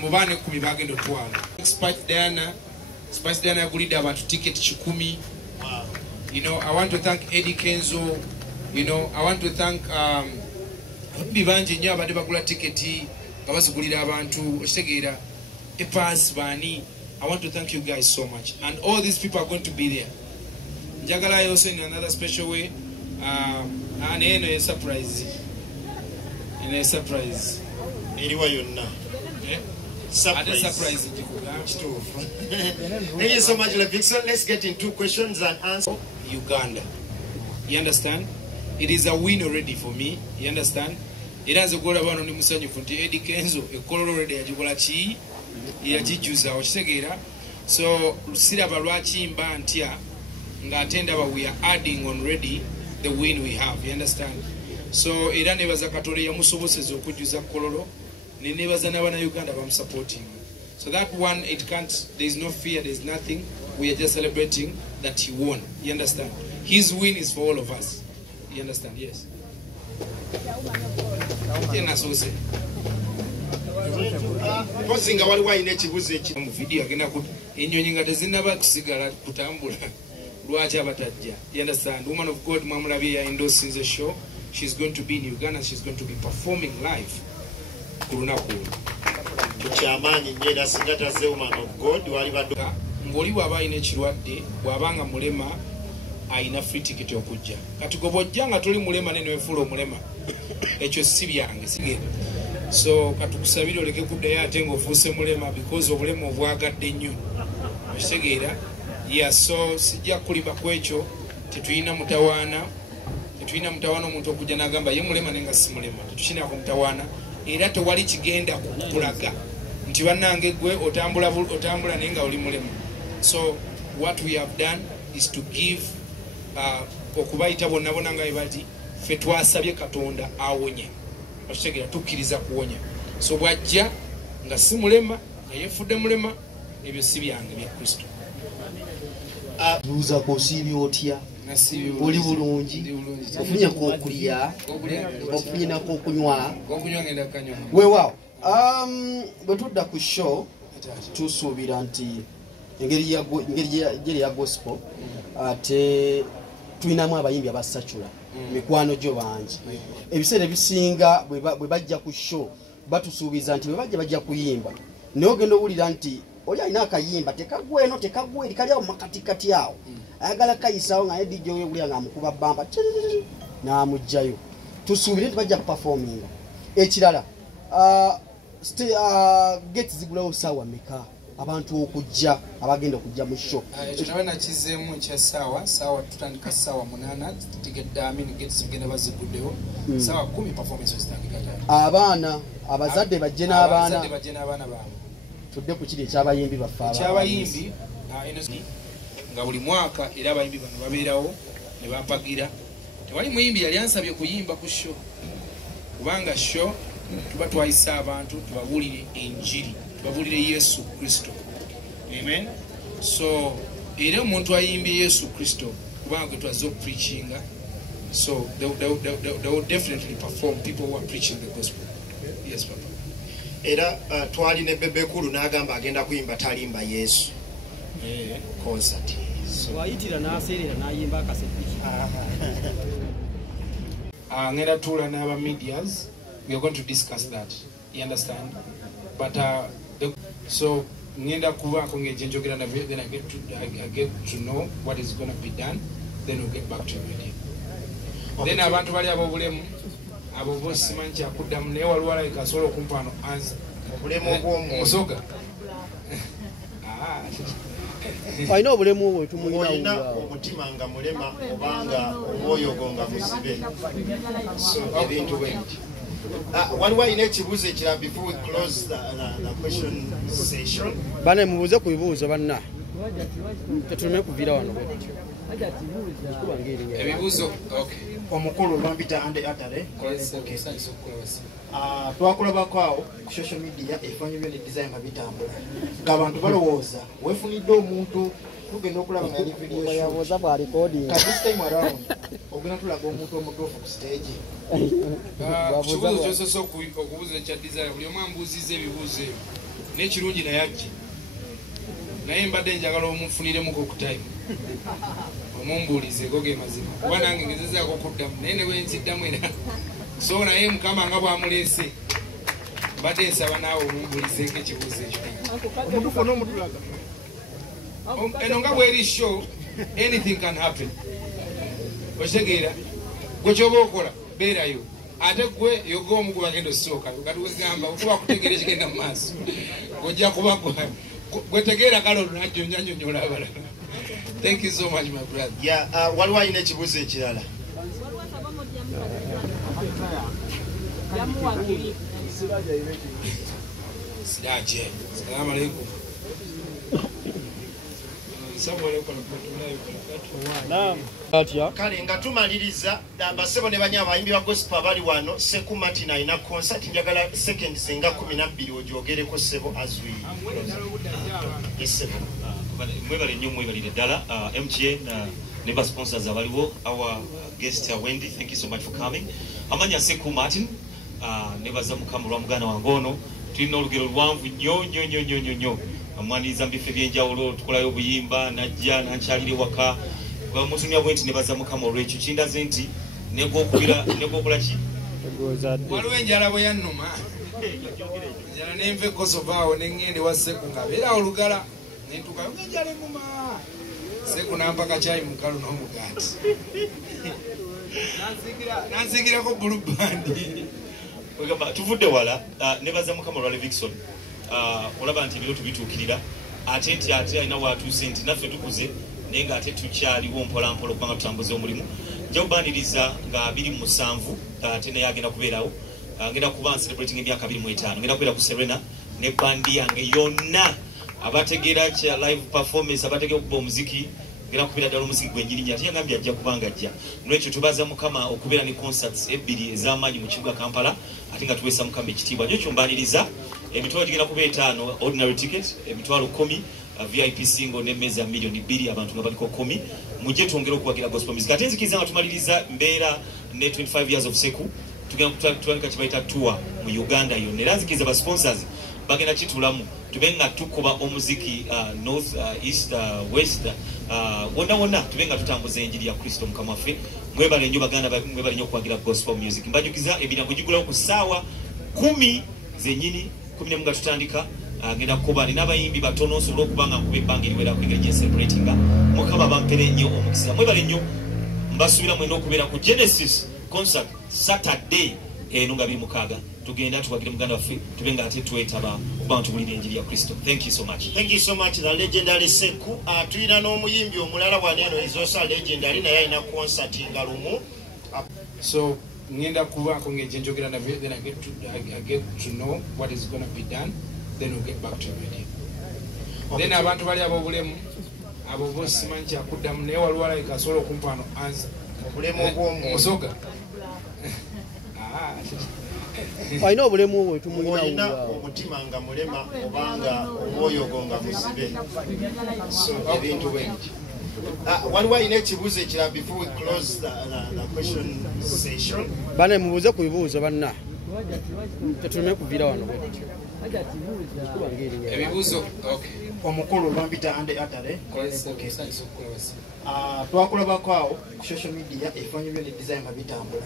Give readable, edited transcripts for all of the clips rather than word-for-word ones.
mubane 10 bagenda otwala. Spice Diana yagulidde abantu ticket 10. You know, I want to thank Eddie Kenzo. You know, I want to thank bibanje nnyo abadde bagula tiketi nga bazigulira abantu okitegeera epas bani. I want to thank you guys so much, and all these people are going to be there. Njagala also in another special way and a surprise. In a surprise. Iriwa yonna. Surprise. Thank you so much, Levixon. Let's get into questions and answers. Uganda. You understand? It is a win already for me. You understand? It has a goal about on the Musanyu Funti Eddie Kenzo, a color already at Jugolachi, Yajijusa or Segera. So, Sida Barachi in Bantia, Ngatenda, we are adding on already the win we have. You understand? So, Iran never Zakatori Yamusobo says, or could use a coloro. Never Zanavana Uganda, I'm supporting. So, that one, it can't, there's no fear, there's nothing. We are just celebrating that he won. You understand? His win is for all of us. You understand? Yes. Video agenda ku ennyonyi nga tezinnaba kusigala kutambula lwaki abatajja. You understand? Woman of God mwamulabye ya endorsing the show. She's going to be in Uganda. She's going to be performing live ku lunaku tukyamaanyi nnyo singa taze woman of God wali badduka ng'oli bw'aba alina ekirwadde bw'abanga mulema ayina free ticket okujja kati gwe bw'ojja nga toli mulema nenewefuula omulema ekyo si byange sigenda so katukusabire oleke kuddayo ate ng'ofuuse mulema because obulema obwagadde nnyo okitegeera so sijja kulimba ku ekyo tetulina mutawaana omuntu okujja n'agamba ye mulema nenga si mulema tetukinako mutawaana era tewali kigenda kukulaga nti bannange gwe otambula naye nga oli mulema. So what we have done is to give okubayita bonna bonna nga bati ffe twasabye Katonda awonye okitegeera tukkiriza kuwonya so bwajja nga si mulema nga yefudde mulema ebyo si byange bya Kristo. Buuza kosiibye otya oli bulungi ofunyeko okulya ofunyinako okunywa ngenda kanywa weewaawo bwe tudda ku show tusuubira nti engeri ya gospel ate tulinamu abayimbi abasacula mikwano gyo bangi ebiseera ebisinga bwe bajja ku show batusuubiza nti bwe bajja kuyimba naye ogenda owulira nti oli alina akayimba tekagwe eno tekagwe eri kali awo makatikati awo ayagala kayisaawo nga DJ owulira nga amukuba bamba n'amugjayo tusuubire nti bajja kuperforminga ekirala gate zigulawo saawa meka abantu okujja abagenda okujja mu show ekyo nakizeemu ekya saawa tutandika saawa 8 tigeddaamini gate zigenda baziguddewo saawa 10 performance zitandika abaana abazadde bajje n'abaana baabwe tudde ku kiri ekyabayimbi baffe ekyabayimbi nga buli mwaka era abayimbi bano babeerawo ne bampagira tewali muyimbi yali ansabye kuyimba ku show kubanga show tuba twayisa abantu tubabuulire enjiri tubabuulire Yesu Kristo. Amen. So era omuntu ayimbye Yesu Kristo kubanga twazo preachinga so they will definitely perform people who are preaching the gospel. Yes papa. Era twali ne bebe kulu n'agamba agenda kuyimba talimba Yesu concert so ayitira n'aseerera n'ayimba akasepiki ngenda tuula n'aba medias. We are going to discuss that. You understand? But so ngenda kubaako ng'ekyenjogera nabyo then I get to know what is going to be done, then we'll get back to you again. Then abantu bali ab'obulemu abo bo simanyi kyakuddamu naye waliwo alayika asobola okumpa ano answer obulemu obw'omusoga alina obulemu obwo tumulina omutima nga mulema obanga omwoyo gwo nga muzibe so ebintu bwenti waliwo alina ekibuuzo ekirala before we close the question session bane mubuuze ku bibuuzo banna tetuleme kuviira wano ebibuuzo omukulu lwambita ande atale twakulabako awo ku social media ebifaananyi byo ne design nga bitambula ng'abantu balowooza weefunidde omuntu tugenda okulaba nga yali video kati this time around ogenda tulaga omuntu omutuufu ku stage kibuuzo kyosoose okubuuza ekya design buli omu ambuuzizza ebibuuzo ebyo n'ekirungi naye ajje naye mbadde njagala omunfuniremuko ku time omumbuulizeeko ge mazima kuba nange ngezezaako okuddamu naye ne bwenziddamu era so naye mukama nga bwamuleese mbadde nsaba naawe omumbuulizeeko ekibuuzo ekyo eno nga bweri show anything can happen okitegeera gwe kyoba okola beerayo ate gwe yoga omu gwagenda osooka katuwegamba okuba kutegeera ekigenda mu maaso ojja kuba gwetegeera kale olunajjo nyanyonyola abalala. Thank you so much my brother. Yeah, waliwo alina ekibuuzo ekirala. Sidaje. Salamu alaikum. Kale nga tumaliriza basebo ne banya abayimbi ba gospel abali wano Seku Martin alina concert njagala seconds nga 12 ogyogereko sebo azwi. Mwebale nnyo mwebalire ddala MGN ne sponsors abaliwo our guest Wendy, thank you so much for coming. Amanya Seku Martin ne baza mukama lwa mugana wange ono tulina olugero lwanvu nnyo amwaniza mbife byenjawulo tukolayo obuyimba najja nankyalire waka bamutumya bwenti ne baza mukama olwekyo kindaze nti negwokola ki waliwo enjala bwe yannuma enjala nenva ekosovaawo neŋŋende wa Seku nga beera olugala nentuka enjala ennuma Seku nampa kacyayi mukalu n'omugaati nansigirako bulubandi tuvudde wala ne baza mukama olwa Levixon olaba nti ebiro tubituukirira ate nti ate alina waatuuse nti naffe tukuze naye nga ate tukyaliwo mpolampola okubanga tutambuza omulimu nja kubaniriza nga 27 ate naye agenda kubeerawo ngenda kuba celebrating emyaka 25 ngenda kubeera ku Serena ne bandi yange yonna abategeera kya live performance abategeera okuba omuziki ngenda kubeera ddala omuziki gwenyirinya ate yagambye ajja kubanga ajja nolwekyo tubaza mukama okubeera ne concerts ebbiri ez'amaanyi mu kibuga Kampala ate nga tuweesa mukama ekitiibwa nyo kyombaniriza emitwalo gigenda kuba 5 ordinary ticket emitwalo 10 VIP single n'emmeeza milioni 2 abantu nga baliko 10 mujje twongere okuwagira gospel music ate nzikiriza nga tumaliriza Mbeera ne 25 years of Seku tugenda kutandika kibayita tour mu Uganda yonna era nzikiriza ba sponsors bagenda kitulamu tube nga tukuba omuziki north east west wonna tube nga tutambuza enjiri ya Kristo mukama waffe mwebale nnyo baganda mwebale nnyo okuwagira gospel music mbajukiza ebirango gigulawo ku ssaawa 10 zennyini 10 nga tutandika ngenda kuba nina abayimbi batono nsobola okuba nga nkuba ebbanga eriwera kwengeri gye celebratinga mukama bampere nnyo omukisa mwebale nnyo mbasuubira mwena okubeera ku Genesis concert Saturday eno nga 26 tugenda tuwagire muganda waffe tube nga ate twetaba okuba nga tubulira enjiri ya Kristo. Thank you so much. Thank you so much the legendary Seku. Tulina n'omuyimbi omulala waneno is also legendary naye alina concert nga lumu. So ngenda kubaako ngeje njogera nabyo then I get to know what is going to be done then we'll get back to radio. Then abantu bali abobulemu abo bosimanyi kyakuddamu naye waliwo alayika asobola okumpaano answer obulemu obw'omusoga alina obulemu obwo tumulina omutima nga mulema obanga omwoyo nga muzibe so ebintu bwenti waliwo alina ekibuuzo ekirala before we close the question session bana mubuuze ku bibuuzo banna tetuleme kuviira wano ebibuuzo omukulu lwambita ande atale twakulabako awo ku social media ebifaananyi byo ne design nga bitambula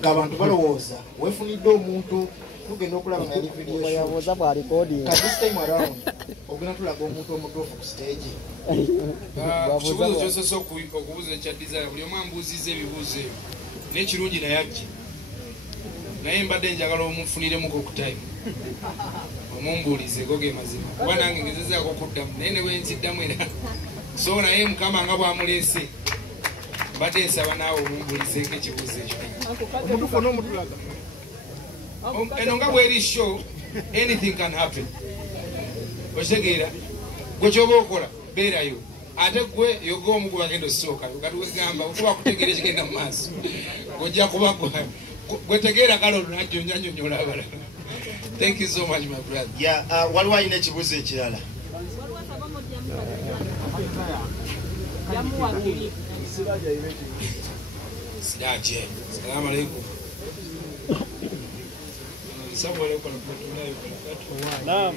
ng'abantu balowooza weefunidde omuntu tugenda okulaba nga yali video kati this time around ogenda tulaga omuntu omutuufu ku stage kibuuzo kyosoose okubuuza ekya design buli omu ambuuzizza ebibuuzo ebyo n'ekirungi naye ajje naye mbadde njagala omunfuniremuko ku time omumbuulizeeko ge mazima kuba nange ngezezaako okuddamu naye ne bwenziddamu era so naye mukama nga bwamuleese mbadde nsaba naawe omumbuulizeeko ekibuuzo ekyo eno nga bweri show anything can happen okitegeera gwe kyoba okola beerayo ate gwe yoga omu ku bagenda osooka kati wegamba okuba kutegeera ekigenda mu maaso ojja kuba gwetegeera kale olunajjonyanyonyola abalala. Thank you so much my brother. Waliwo alina ekibuuzo ekirala. Sidaje. Salamu alaikum. Salamu alaikum. Naam.